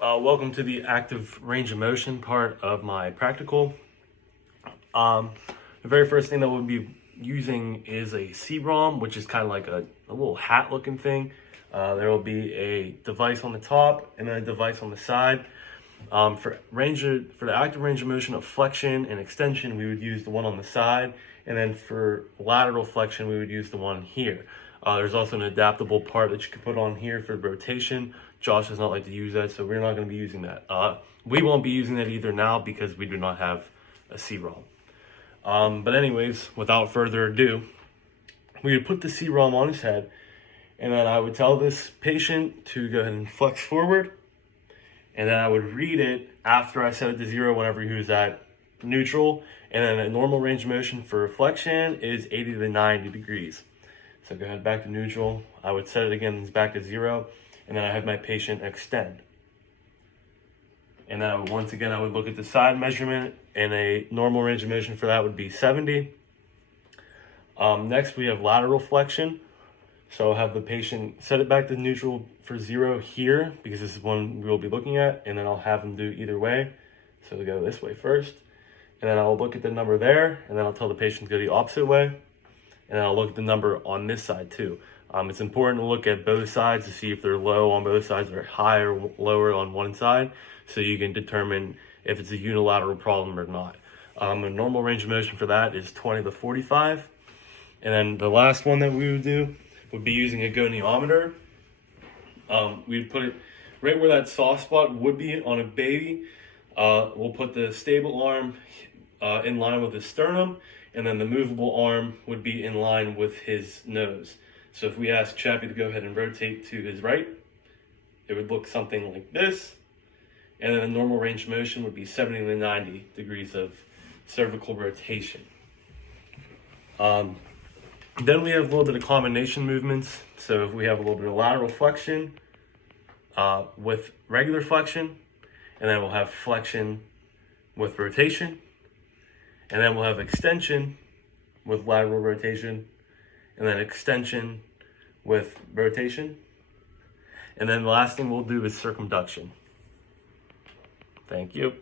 Welcome to the active range of motion part of my practical. The very first thing that we'll be using is a AROM, which is kind of like a little hat looking thing. There will be a device on the top and then a device on the side. For the active range of motion of flexion and extension, we would use the one on the side, and then for lateral flexion, we would use the one here. There's also an adaptable part that you can put on here for rotation. Josh does not like to use that, so we're not going to be using that. We won't be using that either now because we do not have a AROM. But anyways, without further ado, we would put the AROM on his head, and then I would tell this patient to go ahead and flex forward, and then I would read it after I set it to 0 whenever he was at neutral, and then a normal range of motion for flexion is 80 to 90 degrees. So go ahead back to neutral. I would set it again back to 0, and then I have my patient extend. And then once again, I would look at the side measurement, and a normal range of motion for that would be 70. Next, we have lateral flexion. So I'll have the patient set it back to neutral for 0 here, because this is one we'll be looking at, and then I'll have them do either way. So we'll go this way first, and then I'll look at the number there, and then I'll tell the patient to go the opposite way. And then I'll look at the number on this side too. It's important to look at both sides to see if they're low on both sides or high or lower on one side, so you can determine if it's a unilateral problem or not. A normal range of motion for that is 20 to 45. And then the last one that we would do would be using a goniometer. We'd put it right where that soft spot would be on a baby. We'll put the stable arm in line with his sternum, and then the movable arm would be in line with his nose. So if we ask Chappie to go ahead and rotate to his right, it would look something like this. And then the normal range of motion would be 70 to 90 degrees of cervical rotation. Then we have a little bit of combination movements. So if we have a little bit of lateral flexion with regular flexion, and then we'll have flexion with rotation, and then we'll have extension with lateral rotation, and then extension with rotation. And then the last thing we'll do is circumduction. Thank you.